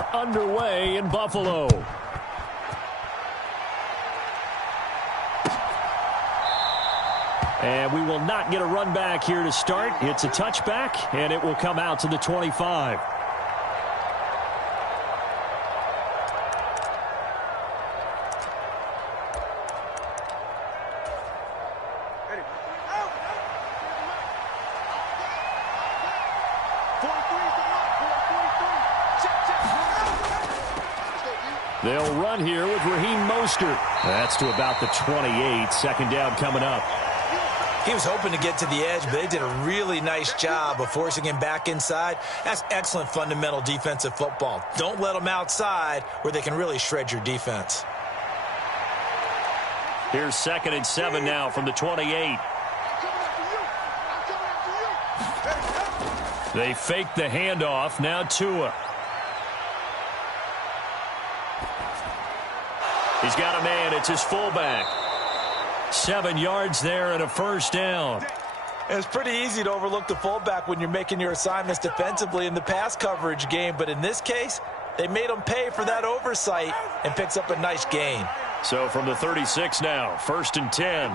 are underway in Buffalo. And we will not get a run back here to start. It's a touchback, and it will come out to the 25. They'll run here with Raheem Mostert. That's to about the 28. Second down coming up. He was hoping to get to the edge, but they did a really nice job of forcing him back inside. That's excellent fundamental defensive football. Don't let them outside where they can really shred your defense. Here's 2nd and 7 now from the 28. They fake the handoff. Now Tua. He's got a man. It's his fullback. 7 yards there and a first down. It's pretty easy to overlook the fullback when you're making your assignments defensively in the pass coverage game. But in this case, they made him pay for that oversight and picks up a nice gain. So from the 36 now, 1st and 10.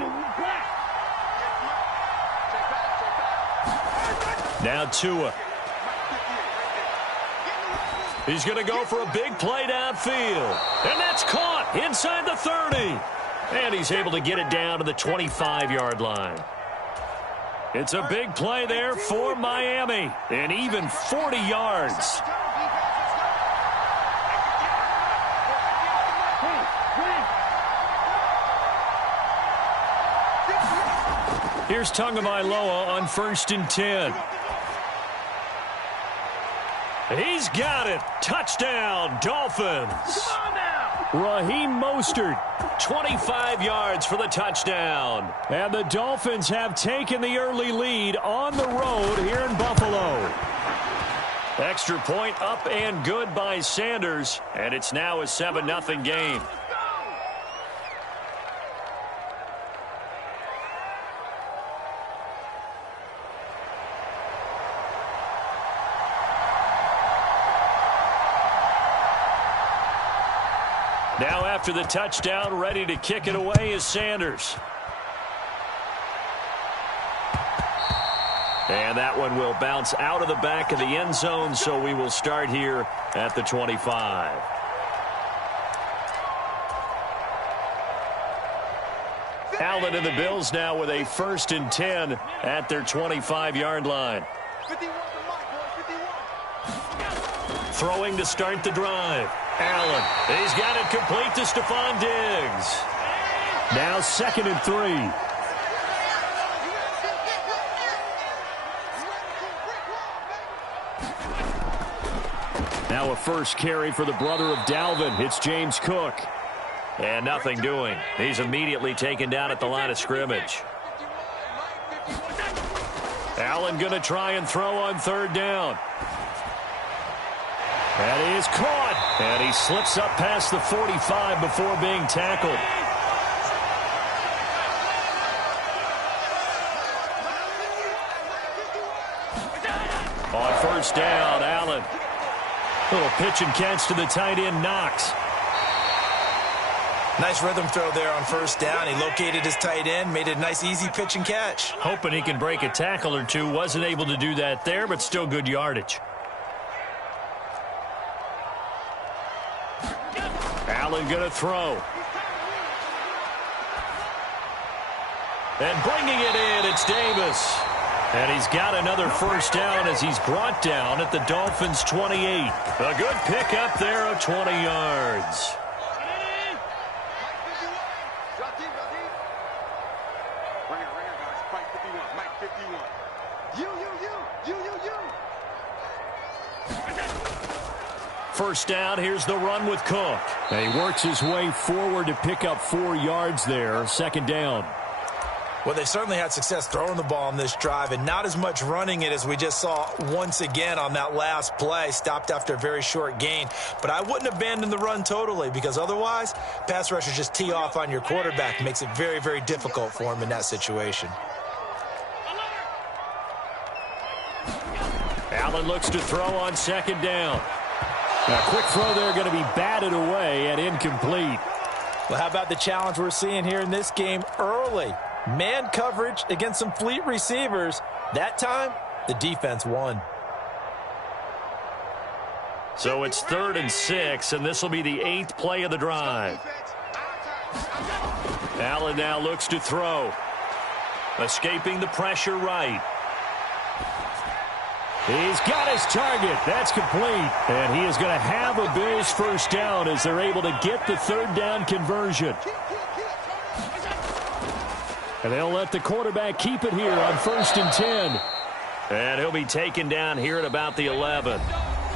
Now Tua. He's going to go for a big play downfield. And that's caught inside the 30. And he's able to get it down to the 25-yard line. It's a big play there for Miami. And even 40 yards. Here's Tagovailoa on 1st and 10. He's got it. Touchdown, Dolphins. Raheem Mostert, 25 yards for the touchdown. And the Dolphins have taken the early lead on the road here in Buffalo. Extra point up and good by Sanders. And it's now a 7-0 game. Now after the touchdown, ready to kick it away is Sanders. And that one will bounce out of the back of the end zone, so we will start here at the 25. Allen and the Bills now with a 1st and 10 at their 25-yard line. Throwing to start the drive. Allen, he's got it complete to Stephon Diggs. Now 2nd and 3. Now a first carry for the brother of Dalvin. It's James Cook. And nothing doing. He's immediately taken down at the line of scrimmage. Allen going to try and throw on 3rd down. And he is caught. And he slips up past the 45 before being tackled. On 1st down, Allen. Little pitch and catch to the tight end, Knox. Nice rhythm throw there on 1st down. He located his tight end, made a nice easy pitch and catch. Hoping he can break a tackle or two. Wasn't able to do that there, but still good yardage. Allen going to throw. And bringing it in, it's Davis. And he's got another 1st down as he's brought down at the Dolphins' 28. A good pickup there of 20 yards. First down, here's the run with Cook. And he works his way forward to pick up 4 yards there. 2nd down. Well, they certainly had success throwing the ball on this drive, and not as much running it as we just saw once again on that last play. Stopped after a very short gain. But I wouldn't abandon the run totally, because otherwise, pass rushers just tee off on your quarterback. Makes it very, very difficult for him in that situation. Allen looks to throw on 2nd down. A quick throw there going to be batted away and incomplete. Well, how about the challenge we're seeing here in this game early? Man coverage against some fleet receivers. That time, the defense won. So it's 3rd and 6, and this will be the 8th play of the drive. Allen now looks to throw. Escaping the pressure right. He's got his target. That's complete. And he is going to have a Bills first down as they're able to get the 3rd down conversion. And they'll let the quarterback keep it here on 1st and 10. And he'll be taken down here at about the 11.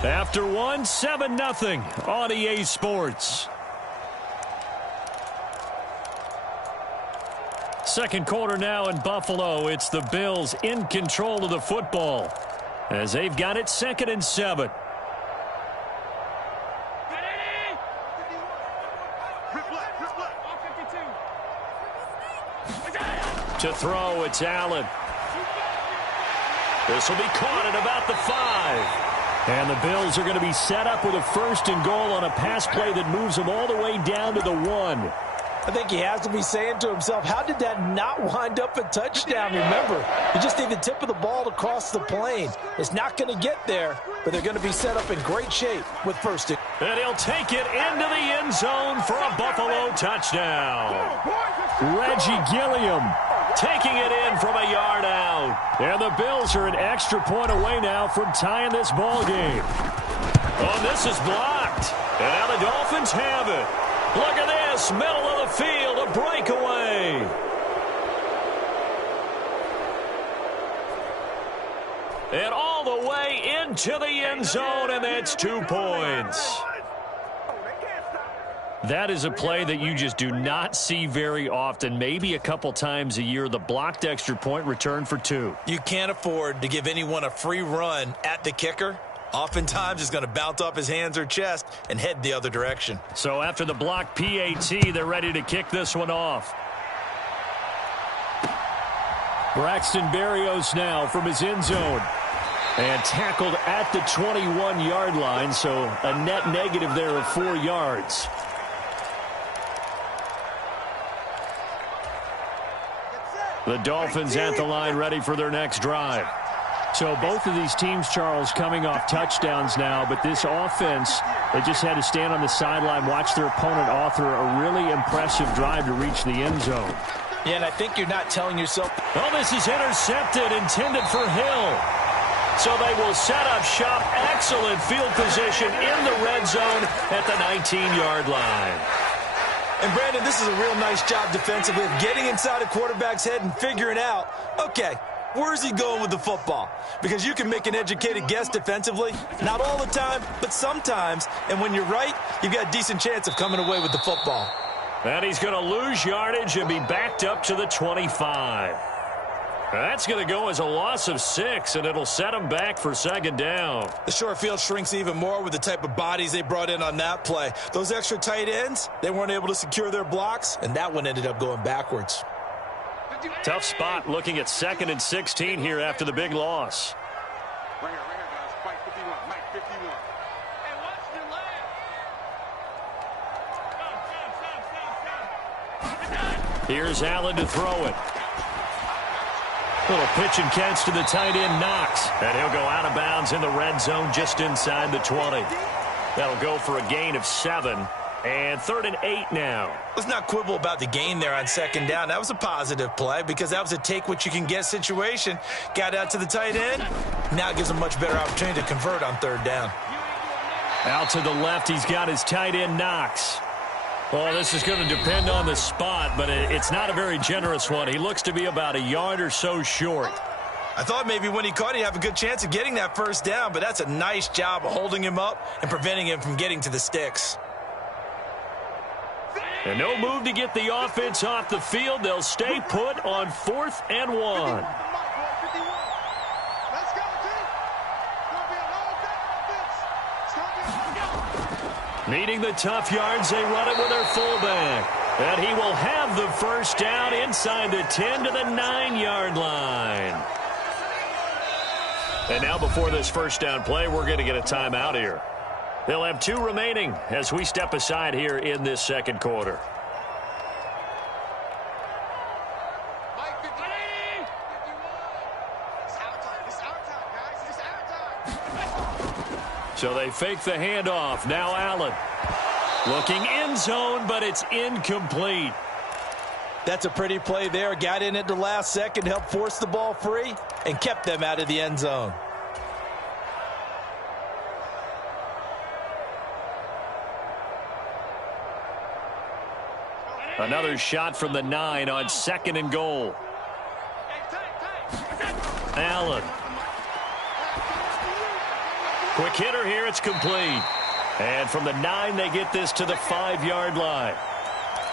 After 1, 7-0 on EA Sports. Second quarter now in Buffalo. It's the Bills in control of the football as they've got it 2nd and 7. To throw, it's Allen. This will be caught at about the 5. And the Bills are going to be set up with a 1st and goal on a pass play that moves them all the way down to the 1. I think he has to be saying to himself, how did that not wind up a touchdown? Remember, you just need the tip of the ball to cross the plane. It's not going to get there, but they're going to be set up in great shape with 1st. And he'll take it into the end zone for a Buffalo touchdown. Reggie Gilliam taking it in from a yard out. And the Bills are an extra point away now from tying this ball game. Oh, this is blocked. And now the Dolphins have it. Look at this, middle of the field, a breakaway. And all the way into the end zone, and that's 2 points. That is a play that you just do not see very often. Maybe a couple times a year, the blocked extra point return for 2. You can't afford to give anyone a free run at the kicker. Oftentimes, he's going to bounce off his hands or chest and head the other direction. So after the block PAT, they're ready to kick this one off. Braxton Berrios now from his end zone. And tackled at the 21-yard line, so a net negative there of 4 yards. The Dolphins at the line ready for their next drive. So both of these teams, Charles, coming off touchdowns now, but this offense, they just had to stand on the sideline, watch their opponent author a really impressive drive to reach the end zone. Yeah, and I think you're not telling yourself. Oh, this is intercepted, intended for Hill. So they will set up shop. Excellent field position in the red zone at the 19-yard line. And, Brandon, this is a real nice job defensively of getting inside a quarterback's head and figuring out, okay, where's he going with the football? Because you can make an educated guess defensively. Not all the time, but sometimes. And when you're right, you've got a decent chance of coming away with the football. And he's going to lose yardage and be backed up to the 25. That's going to go as a loss of 6, and it'll set him back for 2nd down. The short field shrinks even more with the type of bodies they brought in on that play. Those extra tight ends, they weren't able to secure their blocks, and that one ended up going backwards. Tough spot looking at 2nd and 16 here after the big loss. Right here, guys. Mike 51. Mike 51. Hey, watch the leg. Here's Allen to throw it. Little pitch and catch to the tight end, Knox. And he'll go out of bounds in the red zone just inside the 20. That'll go for a gain of 7. And 3rd and 8 now. Let's not quibble about the gain there on 2nd down. That was a positive play because that was a take-what-you-can-get situation. Got out to the tight end. Now it gives him a much better opportunity to convert on 3rd down. Out to the left, he's got his tight end, Knox. Well, this is going to depend on the spot, but it's not a very generous one. He looks to be about a yard or so short. I thought maybe when he caught, he'd have a good chance of getting that 1st down, but that's a nice job of holding him up and preventing him from getting to the sticks. And no move to get the offense off the field. They'll stay put on 4th and 1. Needing the tough yards, they run it with their fullback. And he will have the 1st down inside the 10 to the 9-yard line. And now before this 1st down play, we're going to get a timeout here. They'll have 2 remaining as we step aside here in this second quarter. So they fake the handoff. Now Allen. Looking end zone, but it's incomplete. That's a pretty play there. Got in at the last second, helped force the ball free, and kept them out of the end zone. Another shot from the 9 on 2nd and goal. Allen. Quick hitter here, it's complete. And from the 9, they get this to the 5-yard line.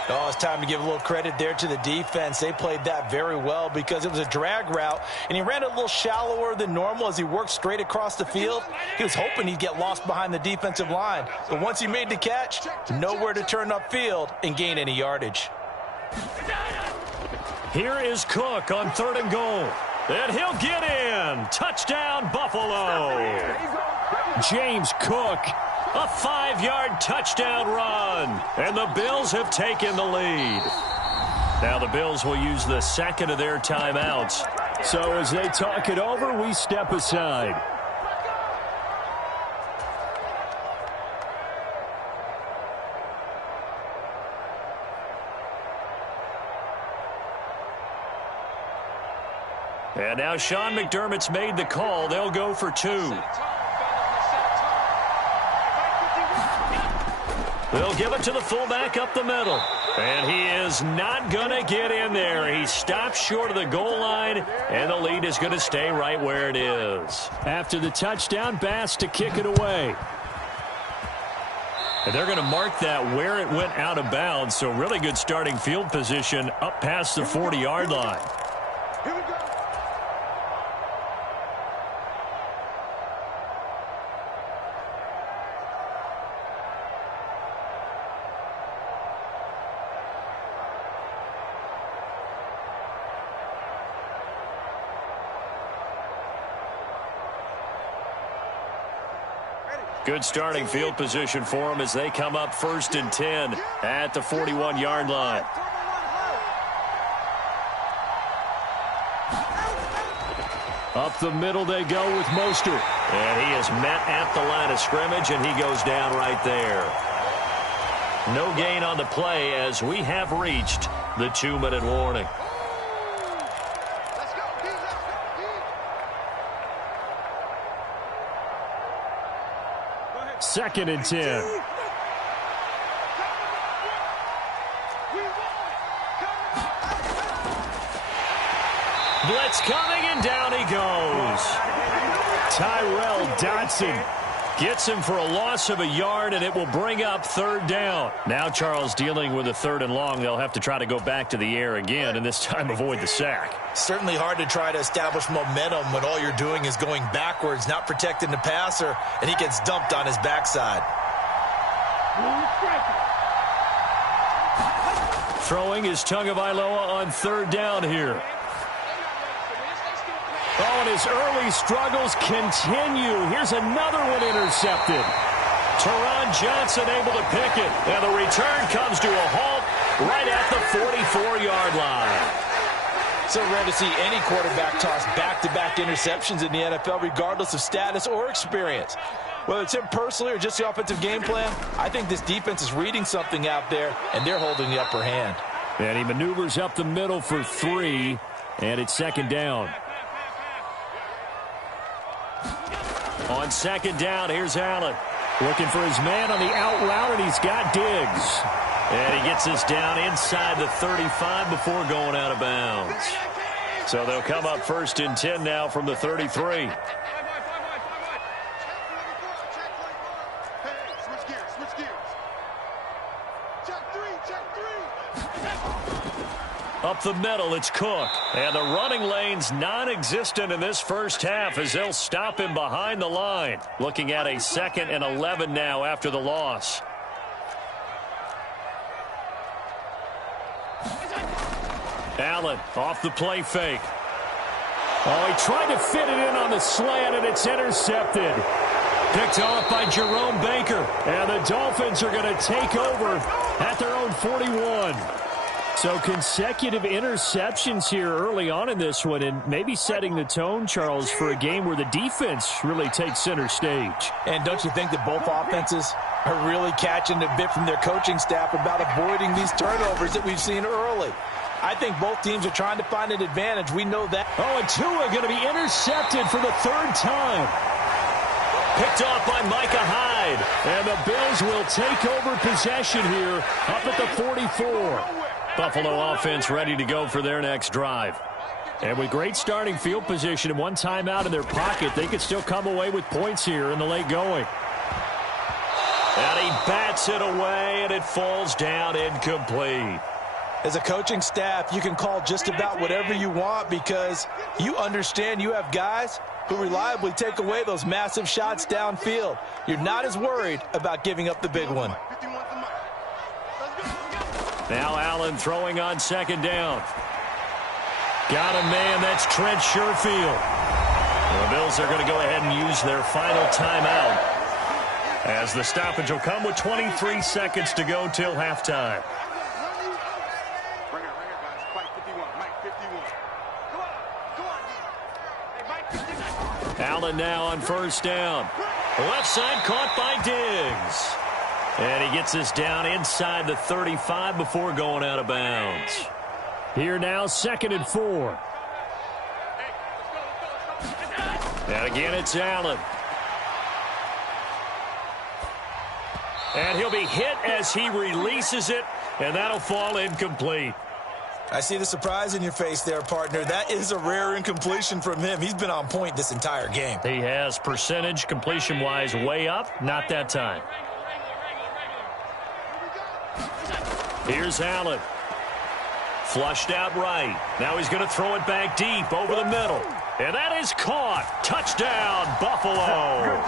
Oh, it's time to give a little credit there to the defense. They played that very well because it was a drag route, and he ran it a little shallower than normal as he worked straight across the field. He was hoping he'd get lost behind the defensive line. But once he made the catch, nowhere to turn upfield and gain any yardage. Here is Cook on 3rd and goal. And he'll get in. Touchdown, Buffalo. James Cook, a 5-yard touchdown run. And the Bills have taken the lead. Now the Bills will use the 2nd of their timeouts. So as they talk it over, we step aside. And now Sean McDermott's made the call. They'll go for 2. They'll give it to the fullback up the middle. And he is not going to get in there. He stops short of the goal line, and the lead is going to stay right where it is. After the touchdown, Bass to kick it away. And they're going to mark that where it went out of bounds, so really good starting field position up past the 40-yard line. Here we go. Good starting field position for them as they come up 1st and 10 at the 41-yard line. Up the middle they go with Mostert. And he is met at the line of scrimmage, and he goes down right there. No gain on the play as we have reached the 2-minute warning. 2nd and 10. Blitz coming, and down he goes. Tyrell Dodson gets him for a loss of a yard, and it will bring up 3rd down. Now Charles dealing with a 3rd and long. They'll have to try to go back to the air again, and this time avoid the sack. Certainly hard to try to establish momentum when all you're doing is going backwards, not protecting the passer, and he gets dumped on his backside. Throwing is Tagovailoa on 3rd down here. Oh, and his early struggles continue. Here's another one intercepted. Teron Johnson able to pick it. And the return comes to a halt right at the 44-yard line. So rare to see any quarterback toss back-to-back interceptions in the NFL, regardless of status or experience. Whether it's him personally or just the offensive game plan, I think this defense is reading something out there, and they're holding the upper hand. And he maneuvers up the middle for 3, and it's 2nd down. On 2nd down, here's Allen. Looking for his man on the out route, and he's got Diggs. And he gets this down inside the 35 before going out of bounds. So they'll come up 1st and 10 now from the 33. Up the middle, it's Cook. And the running lane's non-existent in this first half as they'll stop him behind the line. Looking at a 2nd and 11 now after the loss. Allen off the play fake. Oh, he tried to fit it in on the slant, and it's intercepted. Picked off by Jerome Baker. And the Dolphins are going to take over at their own 41. So consecutive interceptions here early on in this one, and maybe setting the tone, Charles, for a game where the defense really takes center stage. And don't you think that both offenses are really catching a bit from their coaching staff about avoiding these turnovers that we've seen early? I think both teams are trying to find an advantage. We know that. Oh, and Tua going to be intercepted for the third time. Picked off by Micah Hyde. And the Bills will take over possession here up at the 44. Buffalo offense ready to go for their next drive. And with great starting field position and one timeout in their pocket, they could still come away with points here in the late going. And he bats it away, and it falls down incomplete. As a coaching staff, you can call just about whatever you want because you understand you have guys who reliably take away those massive shots downfield. You're not as worried about giving up the big one. Now Allen throwing on second down. Got a man, that's Trent Sherfield. The Bills are going to go ahead and use their final timeout as the stoppage will come with 23 seconds to go till halftime. Allen now on first down. Left side caught by Diggs. And he gets us down inside the 35 before going out of bounds. Here now, 2nd and 4. And again, it's Allen. And he'll be hit as he releases it, and that'll fall incomplete. I see the surprise in your face there, partner. That is a rare incompletion from him. He's been on point this entire game. He has percentage completion-wise way up, not that time. Here's Allen. Flushed out right. Now he's going to throw it back deep over the middle. And that is caught. Touchdown, Buffalo.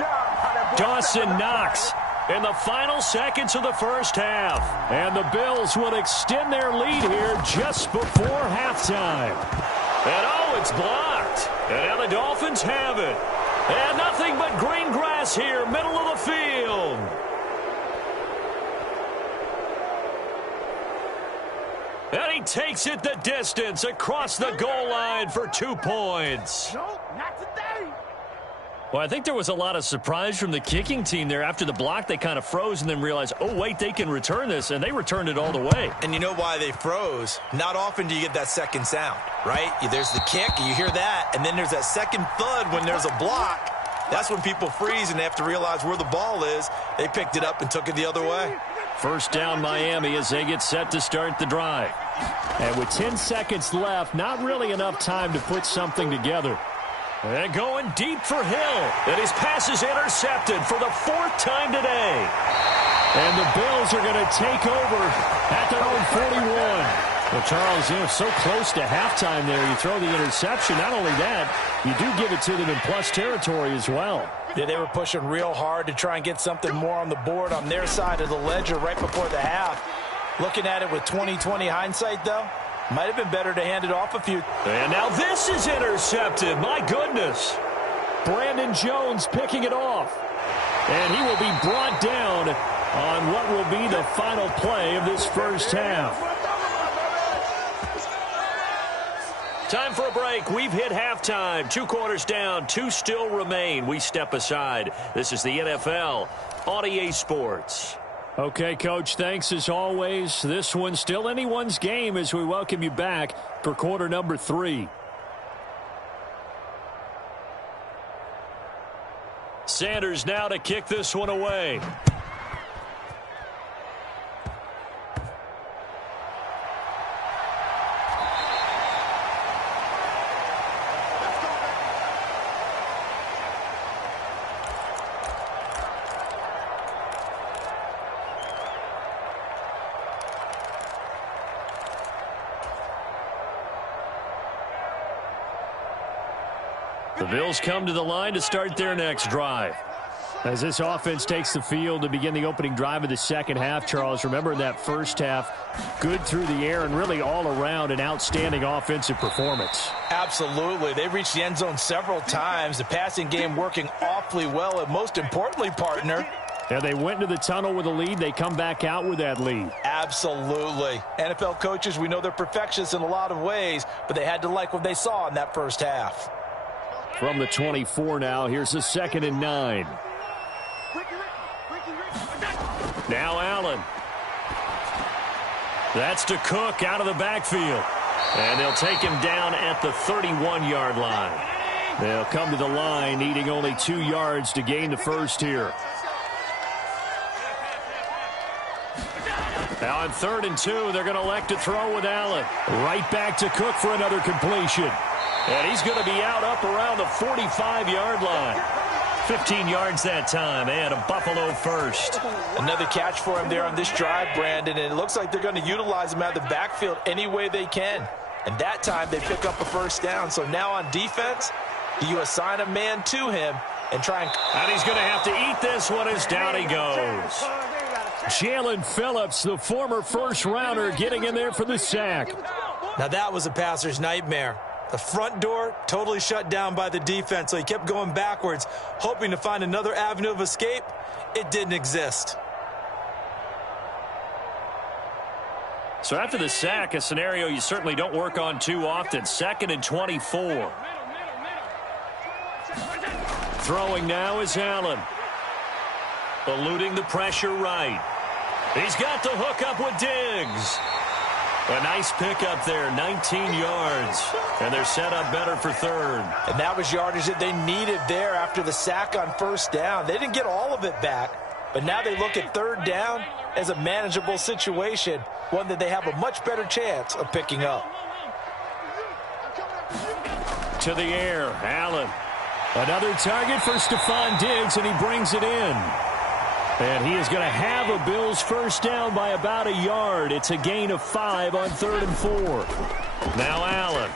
Dawson Knox in the final seconds of the first half. And the Bills will extend their lead here just before halftime. And oh, it's blocked. And now the Dolphins have it. And nothing but green grass here, middle of the field. And he takes it the distance across the goal line for 2 points. No, not today. Well, I think there was a lot of surprise from the kicking team there. After the block, they kind of froze and then realized, oh, wait, they can return this, and they returned it all the way. And you know why they froze? Not often do you get that second sound, right? There's the kick, you hear that, and then there's that second thud when there's a block. That's when people freeze and they have to realize where the ball is. They picked it up and took it the other way. First down, Miami, as they get set to start the drive. And with 10 seconds left, not really enough time to put something together. And going deep for Hill. And his pass is intercepted for the 4th time today. And the Bills are going to take over at their own 41. Well, Charles, so close to halftime there. You throw the interception. Not only that, you do give it to them in plus territory as well. Yeah, they were pushing real hard to try and get something more on the board on their side of the ledger right before the half. Looking at it with 20/20 hindsight, though, might have been better to hand it off a few. And now this is intercepted. My goodness. Brandon Jones picking it off. And he will be brought down on what will be the final play of this first half. Time for a break. We've hit halftime. 2 quarters down. 2 still remain. We step aside. This is the NFL on EA Sports. Okay, Coach, thanks as always. This one's still anyone's game as we welcome you back for quarter number 3. Sanders now to kick this one away. The Bills come to the line to start their next drive. As this offense takes the field to begin the opening drive of the second half, Charles, remember in that first half, good through the air and really all around an outstanding offensive performance. Absolutely. They reached the end zone several times. The passing game working awfully well, and most importantly, partner, yeah, they went into the tunnel with a lead. They come back out with that lead. Absolutely. NFL coaches, we know they're perfectionists in a lot of ways, but they had to like what they saw in that first half. From the 24 now, here's the 2nd and 9. Now Allen. That's to Cook out of the backfield. And they'll take him down at the 31-yard line. They'll come to the line needing only 2 yards to gain the first here. Now on 3rd and 2, they're going to elect to throw with Allen. Right back to Cook for another completion. And he's going to be out up around the 45-yard line. 15 yards that time, and a Buffalo first. Another catch for him there on this drive, Brandon, and it looks like they're going to utilize him out of the backfield any way they can. And that time they pick up a first down. So now on defense, you assign a man to him and try and he's going to have to eat this one as down he goes. Jalen Phillips, the former first-rounder, getting in there for the sack. Now that was a passer's nightmare. The front door totally shut down by the defense, so he kept going backwards, hoping to find another avenue of escape. It didn't exist. So after the sack, a scenario you certainly don't work on too often. 2nd and 24. Throwing now is Allen. Eluding the pressure right. He's got the hook up with Diggs. A nice pickup there, 19 yards. And they're set up better for 3rd. And that was yardage that they needed there after the sack on first down. They didn't get all of it back, but now they look at 3rd down as a manageable situation, one that they have a much better chance of picking up. To the air, Allen. Another target for Stephon Diggs, and he brings it in. And he is going to have a Bills first down by about a yard. It's a gain of 5 on 3rd and 4. Now Allen.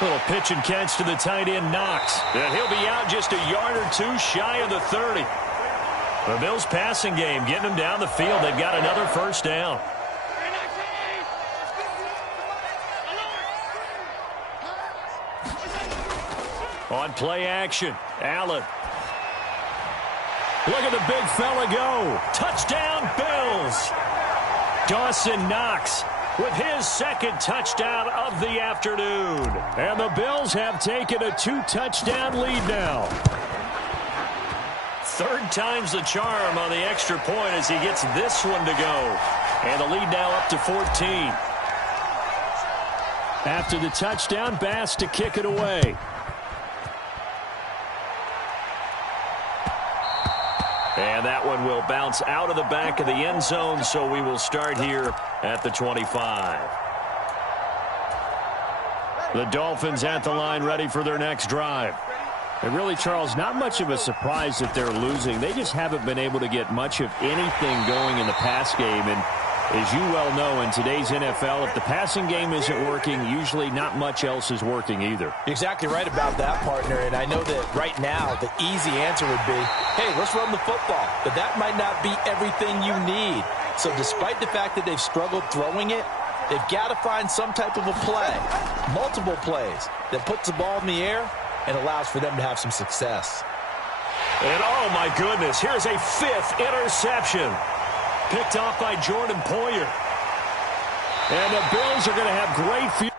Little pitch and catch to the tight end, Knox. And he'll be out just a yard or 2 shy of the 30. The Bills passing game getting them down the field. They've got another first down. On play action, Allen. Look at the big fella go. Touchdown, Bills. Dawson Knox with his 2nd touchdown of the afternoon. And the Bills have taken a 2-touchdown lead now. 3rd time's the charm on the extra point as he gets this one to go. And the lead now up to 14. After the touchdown, Bass to kick it away. And that one will bounce out of the back of the end zone, so we will start here at the 25. The Dolphins at the line ready for their next drive. And really, Charles, not much of a surprise that they're losing. They just haven't been able to get much of anything going in the pass game. And as you well know, in today's NFL, if the passing game isn't working, usually not much else is working either. You're exactly right about that, partner. And I know that right now the easy answer would be, hey, let's run the football. But that might not be everything you need. So despite the fact that they've struggled throwing it, they've got to find some type of a play, multiple plays, that puts the ball in the air and allows for them to have some success. And oh my goodness, here's a 5th interception. Picked off by Jordan Poyer. And the Bills are going to have great field.